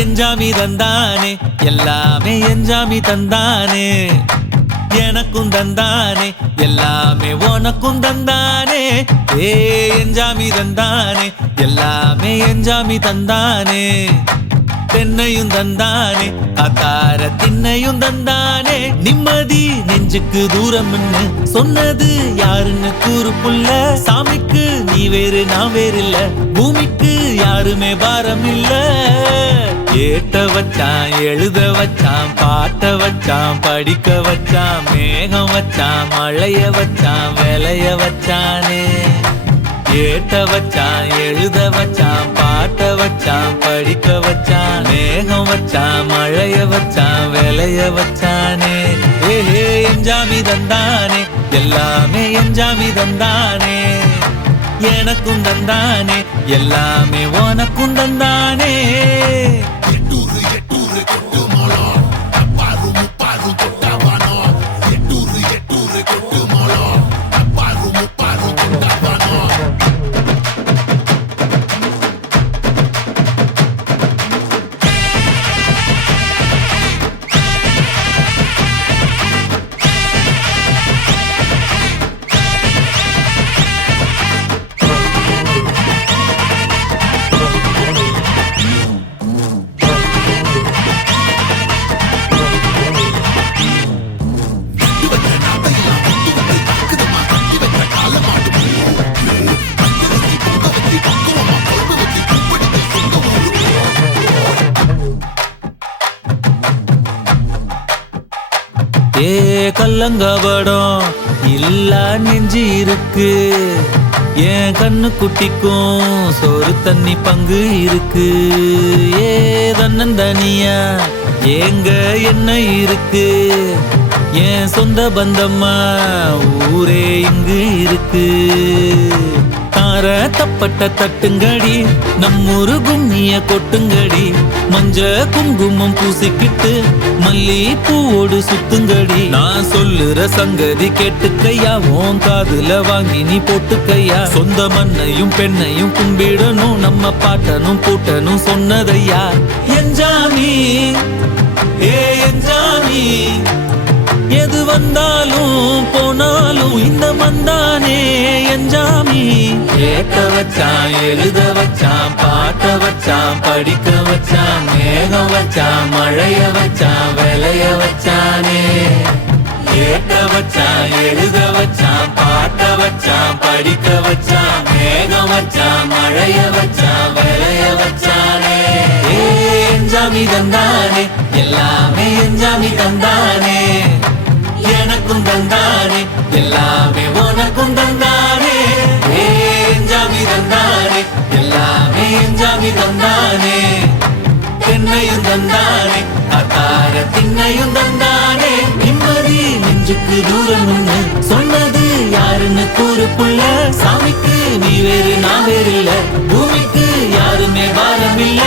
எஞ்சாமி தந்தானே எல்லாமே எஞ்சாமி தந்தானே எனக்கும் தந்தானே எல்லாமே உனக்கும் தந்தானே எஞ்சாமி தந்தானே எல்லாமே எஞ்சாமி தந்தானே தென்னையும் தந்தானே அத்தார திண்ணையும் தந்தானே நிம்மதி நெஞ்சுக்கு தூரம்னு சொன்னது யாருன்னு கூறு புள்ள சாமிக்கு நீ வேறு நான் வேறு இல்ல பூமிக்கு யாருமே பாரம் இல்ல ஏட்ட வச்சான் எழுத வச்சான் பாட்ட வச்சான் படிக்க வச்சான் மேகம் வச்சான் மழைய வச்சான் விளைய வச்சானே ஏட்ட வச்சான் எழுத வச்சான் பாட்ட வச்சான் படிக்க வச்சான் மேகம் வச்சான் மழைய வச்சான் விளைய வச்சானே எஞ்சாமி தந்தானே எல்லாமே எஞ்சாமி தந்தானே எனக்கும் தந்தானே எல்லாமே உனக்கும் தந்தானே கல்லங்கபடம் இல்ல நெஞ்சு இருக்கு என் கண்ணு குட்டிக்கும் சோறு தண்ணி பங்கு இருக்கு தன்னந்தனியா ஏங்க என்ன இருக்கு என் சொந்த பந்தம்மா ஊரே இங்கு இருக்கு தார தப்பட்ட தட்டுங்கடி நம்மூரு கும்மிய கொட்டுங்கடி மஞ்ச குங்குமம் பூசிக்கிட்டு மல்லி பூவோடு சுத்துங்கடி நான் சொல்லுற சங்கதி கேட்டுக்கையா உன் காதுல வாங்கி நீ போட்டுக்கையா சொந்த மண்ணையும் பெண்ணையும் கும்பிடணும் நம்ம பாட்டனும் பூட்டனும் சொன்னதையா எஞ்சாமி எஞ்சாமி எது வந்தாலும் போனாலும் இந்த மந்தானே எஞ்சாமி ஏட்ட வச்சான் எழுத வச்சான் பாட்ட வச்சான் படிக்க வச்சான் மேகம் வச்சான் மழைய வச்சான் விளைய வச்சானே ஏட்ட வச்சான் எழுத வச்சான் பாட்ட வச்சான் படிக்க வச்சான் மேகம் வச்சான் மழைய வச்சான் விளைய வச்சானே எஞ்சாமி தந்தானே எல்லாமே எஞ்சாமி தந்தானே எனக்கும் தந்தானே எல்லாமே உனக்கும் தந்தானே எஞ்சாமி தந்தானே எல்லாமே எஞ்சாமி தந்தானே தென்னையும் தந்தானே அத்தார திண்ணையும் தந்தானே நிம்மதி நெஞ்சுக்கு தூரம்னு சொன்னது யாருன்னு கூறு புள்ள சாமிக்கு நீ வேறு நான் வேறு இல்ல பூமிக்கு யாருமே பாரம் இல்ல